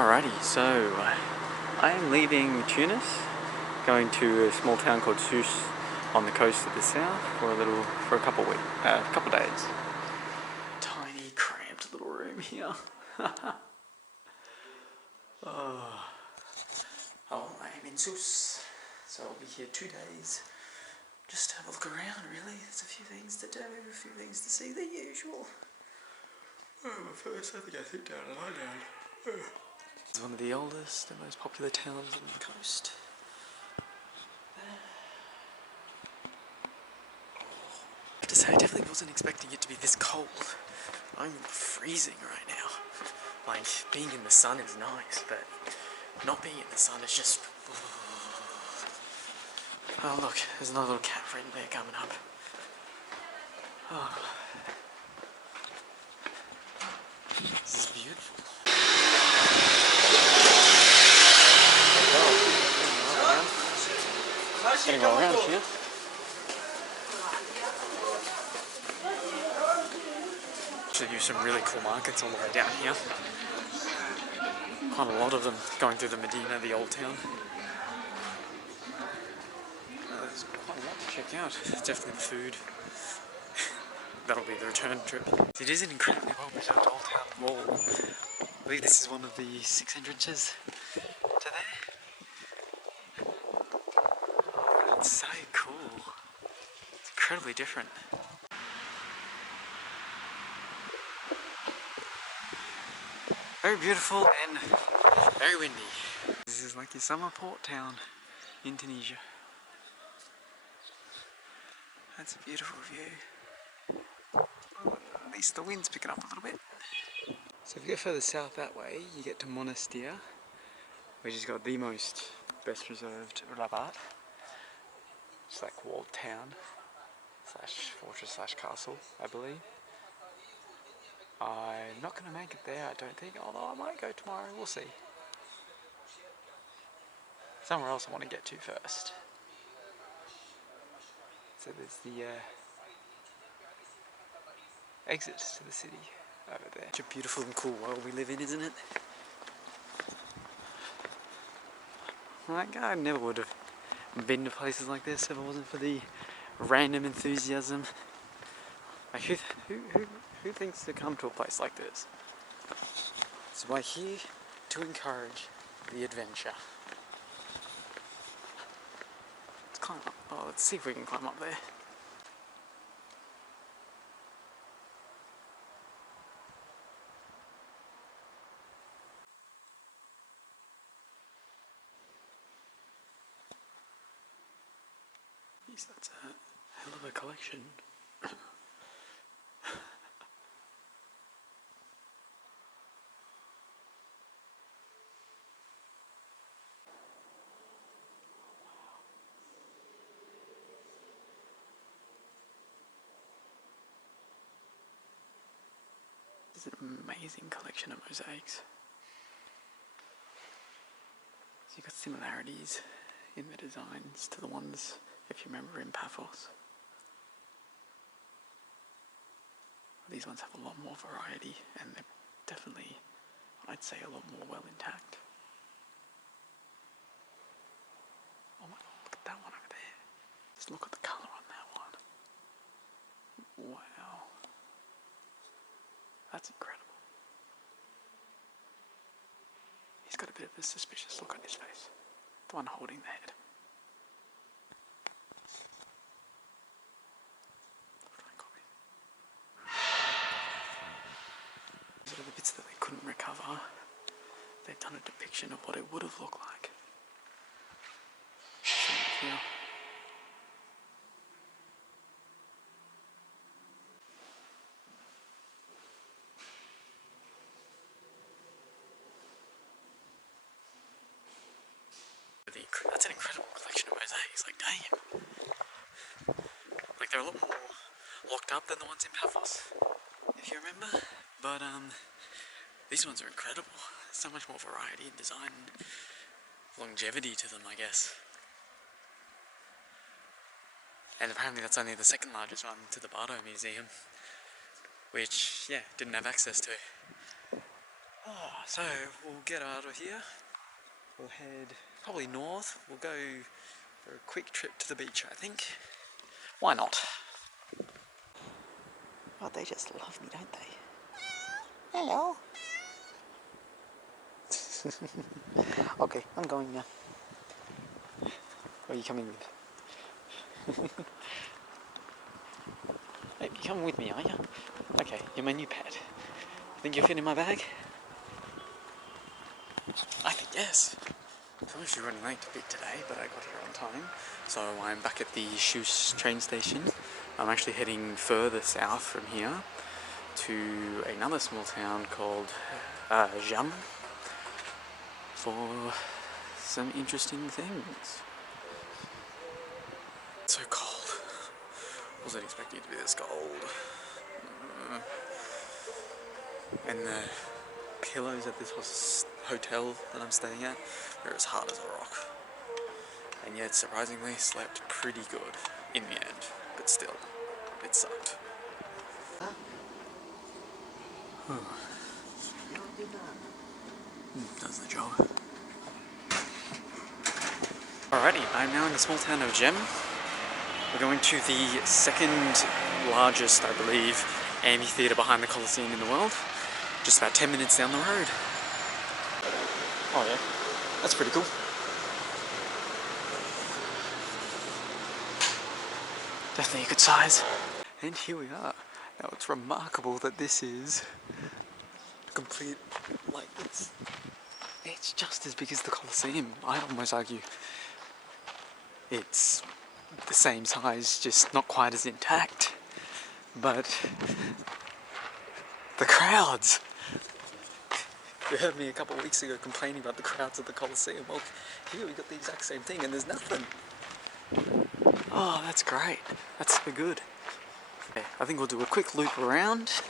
Alrighty, so I am leaving Tunis, going to a small town called Sousse on the coast of the south for a couple days. Tiny, cramped little room here. Oh, I am in Sousse, so I'll be here 2 days. Just to have a look around, really. There's a few things to do, a few things to see, the usual. But first, I think I sit down and lie down. It's one of the oldest and most popular towns on the coast. I have to say, I definitely wasn't expecting it to be this cold. I'm freezing right now. Like, being in the sun is nice, but not being in the sun is just... Oh look, there's another little cat friend there coming up. Oh. This is beautiful. Getting all around here. Actually, there's some really cool markets all the way down here. Quite a lot of them going through the Medina, the old town. There's quite a lot to check out. Definitely the food. That'll be the return trip. It is an incredibly well preserved old town wall. I believe this is one of the 6 entrances to there. Oh, that's so cool. It's incredibly different. Very beautiful and very windy. This is like your summer port town in Tunisia. That's a beautiful view. Well, at least the wind's picking up a little bit. So if you go further south that way, you get to Monastir, which has got the best preserved rabat. It's like walled town, slash fortress slash castle, I believe. I'm not going to make it there, I don't think, although I might go tomorrow, we'll see. Somewhere else I want to get to first. So there's the exit to the city over there. Such a beautiful and cool world we live in, isn't it? Like, I never would have been to places like this if it wasn't for the random enthusiasm. Like, who thinks to come to a place like this? So we're here to encourage the adventure. Let's climb up. Oh, let's see if we can climb up there. Jeez, that's a hell of a collection. It's an amazing collection of mosaics. So you've got similarities in the designs to the ones, if you remember, in Paphos. These ones have a lot more variety and they're definitely, I'd say, a lot more well intact. Oh my god, look at that one over there. Just look at the colour on that one. Wow. That's incredible. He's got a bit of a suspicious look on his face. The one holding the head. These are the bits that they couldn't recover. They've done a depiction of what it would have looked like. Here. That's an incredible collection of mosaics, like damn. Like they're a lot more locked up than the ones in Paphos, if you remember. But these ones are incredible. So much more variety in design and longevity to them, I guess. And apparently that's only the second largest one to the Bardo Museum, which, yeah, didn't have access to. So we'll get out of here. We'll head probably north. We'll go for a quick trip to the beach, I think. Why not? Oh, they just love me, don't they? Hello. Okay, I'm going now. Where are you coming with? Hey, you're coming with me, are you? Okay, you're my new pet. Think you'll fit in my bag? I think yes. I'm actually running late a bit today, but I got here on time. So I'm back at the Sousse train station. I'm actually heading further south from here to another small town called Jem for some interesting things. It's so cold. Wasn't expecting it to be this cold. And the pillows at this hotel that I'm staying at, they're as hard as a rock. And yet, surprisingly, slept pretty good in the end. But still, it sucked. Does the job. Alrighty, I'm now in the small town of Jem. We're going to the second largest, I believe, amphitheatre behind the Colosseum in the world. Just about 10 minutes down the road. Oh yeah, that's pretty cool. Definitely a good size. And here we are. Now it's remarkable that this is complete, like it's just as big as the Colosseum. I'd almost argue it's the same size, just not quite as intact. But the crowds. You heard me a couple of weeks ago complaining about the crowds at the Colosseum. Well, here we got the exact same thing and there's nothing. Oh, that's great. That's so good. Okay, I think we'll do a quick loop around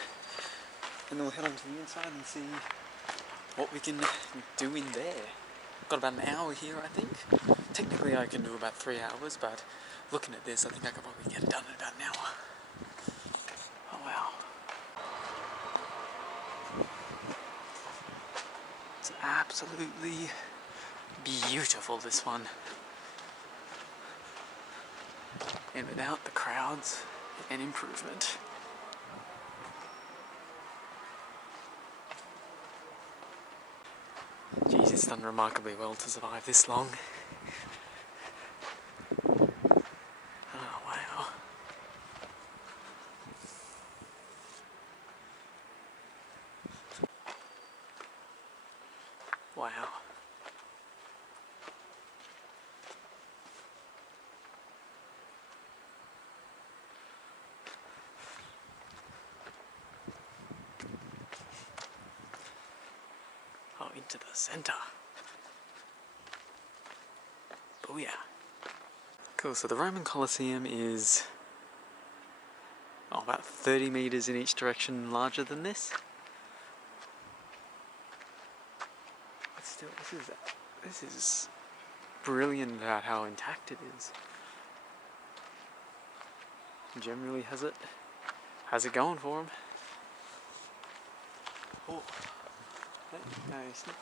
and then we'll head on to the inside and see what we can do in there. Got about an hour here, I think. Technically I can do about 3 hours, but looking at this, I think I could probably get it done in about an hour. Oh wow. It's absolutely beautiful, this one. And without the crowds, an improvement. Jeez, it's done remarkably well to survive this long. Oh wow. Wow. Oh, into the center. Booyah. Cool, so the Roman Colosseum is about 30 meters in each direction larger than this. But still, this is brilliant about how intact it is. Generally has it going for him. Oh, no, it's not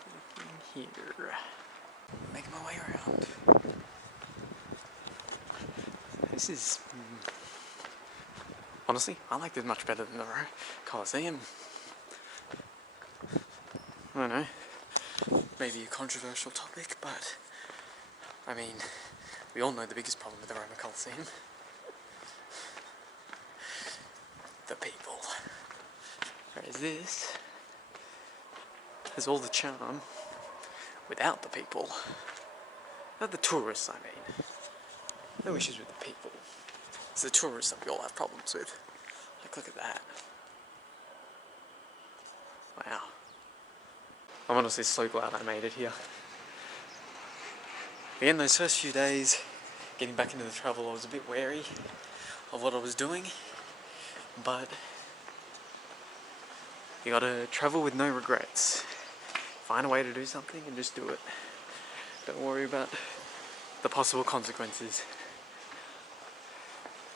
anything here. Making my way around. This is honestly, I like this much better than the Colosseum. I don't know, maybe a controversial topic, but I mean, we all know the biggest problem with the Roman Colosseum. The people. Whereas this has all the charm without the people. Not the tourists, I mean. No issues with the people. It's the tourists that we all have problems with. Like, look at that. Wow. I'm honestly so glad I made it here. Again, those first few days, getting back into the travel, I was a bit wary of what I was doing. But you gotta travel with no regrets. Find a way to do something and just do it. Don't worry about the possible consequences.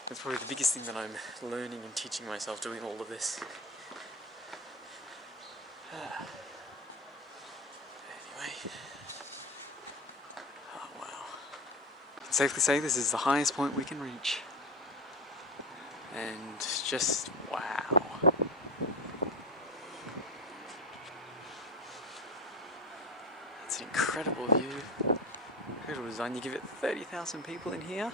That's probably the biggest thing that I'm learning and teaching myself doing all of this. anyway. Oh wow. Safely say this is the highest point we can reach. And just wow. It's an incredible view. Incredible design. You give it 30,000 people in here.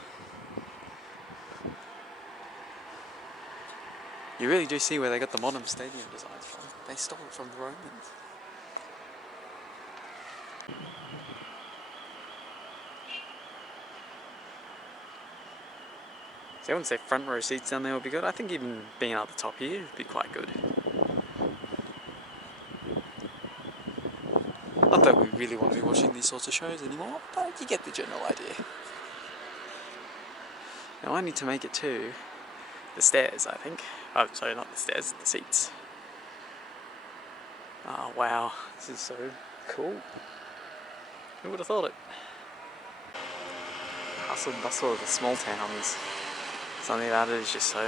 You really do see where they got the modern stadium designs from. They stole it from the Romans. So I wouldn't say front row seats down there would be good. I think even being at the top here would be quite good. Not that we really want to be watching these sorts of shows anymore, but you get the general idea. Now I need to make it to the stairs, I think. Oh, sorry, not the stairs, the seats. Oh wow, this is so cool. Who would have thought it? Hustle and bustle of the small towns. Something about it is just so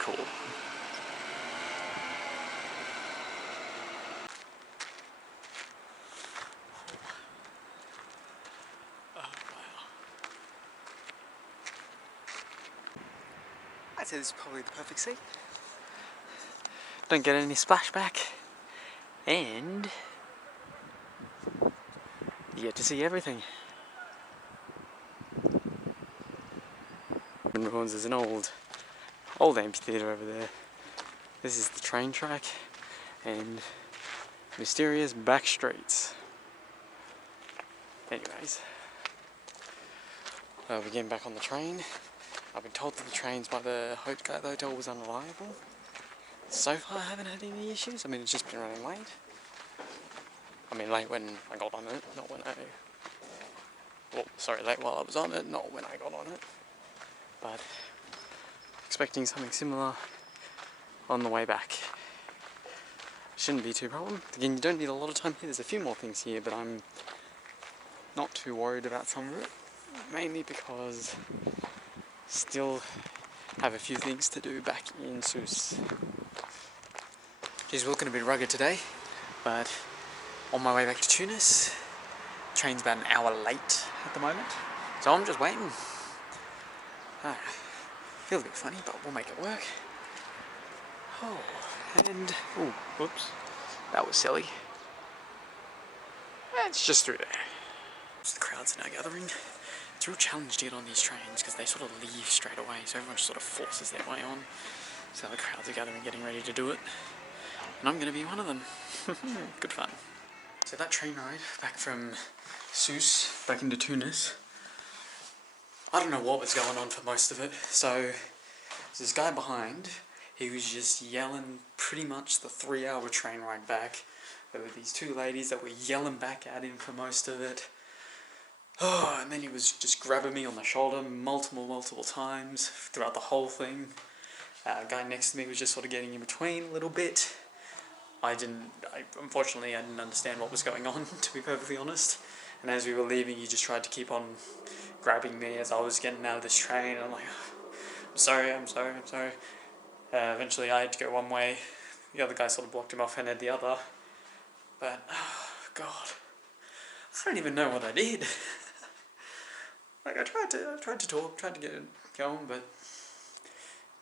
cool. Oh wow. I'd say this is probably the perfect seat. Don't get any splashback, and you get to see everything. In ruins, there's an old amphitheatre over there. This is the train track and mysterious back streets. Anyways, we're getting back on the train. I've been told that the trains by the hotel was unreliable. So far I haven't had any issues. I mean, it's just been running late. I mean, late when I got on it, not when late while I was on it, not when I got on it. But expecting something similar on the way back. Shouldn't be too problem. Again, you don't need a lot of time here. There's a few more things here, but I'm not too worried about some of it. Mainly because still have a few things to do back in Sousse. Geez, we're looking a bit rugged today, but on my way back to Tunis. Train's about an hour late at the moment, so I'm just waiting. Feels a bit funny, but we'll make it work. Oh, and whoops, that was silly. It's just through there. So the crowds are now gathering. It's a real challenge to get on these trains because they sort of leave straight away, so everyone just sort of forces their way on. So the crowds are gathering, getting ready to do it, and I'm going to be one of them. Good fun. So that train ride back from Sousse back into Tunis, I don't know what was going on for most of it. So this guy behind, he was just yelling pretty much the 3-hour train ride back. There were these two ladies that were yelling back at him for most of it. Oh, and then he was just grabbing me on the shoulder multiple times throughout the whole thing. A guy next to me was just sort of getting in between a little bit. Unfortunately, I didn't understand what was going on, to be perfectly honest. And as we were leaving, he just tried to keep on grabbing me as I was getting out of this train. I'm like, I'm sorry. Eventually I had to go one way. The other guy sort of blocked him off and had the other. But, oh God, I don't even know what I did. Like, I tried to talk, tried to get it going, but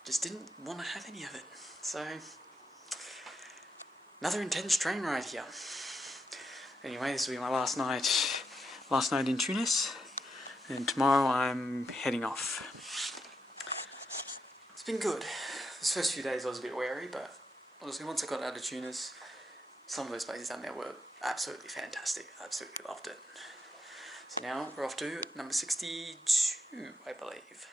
just didn't want to have any of it. So, another intense train ride here. Anyway, this will be my last night in Tunis, and tomorrow I'm heading off. It's been good. This first few days I was a bit wary, but honestly once I got out of Tunis, some of those places down there were absolutely fantastic. I absolutely loved it. So now we're off to number 62, I believe.